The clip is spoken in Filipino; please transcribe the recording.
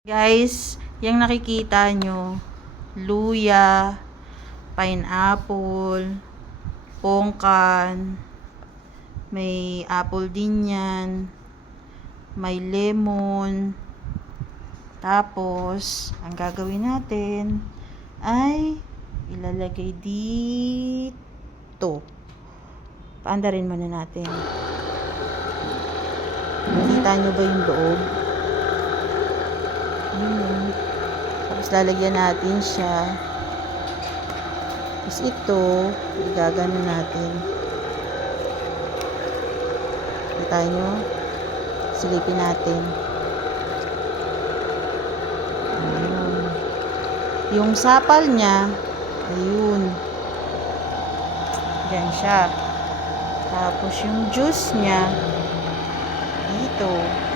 Guys, yung nakikita nyo, luya, pineapple, pongkan, may apple din yan, may lemon, tapos, ang gagawin natin ay ilalagay dito. Paandarin muna natin. Nakita nyo ba yung loob? Tapos lalagyan natin siya. Tapos ito, igagano natin. Kita nyo? Silipin natin. Ayun. Yung sapal niya, ayun. Yan siya. Tapos yung juice niya, dito.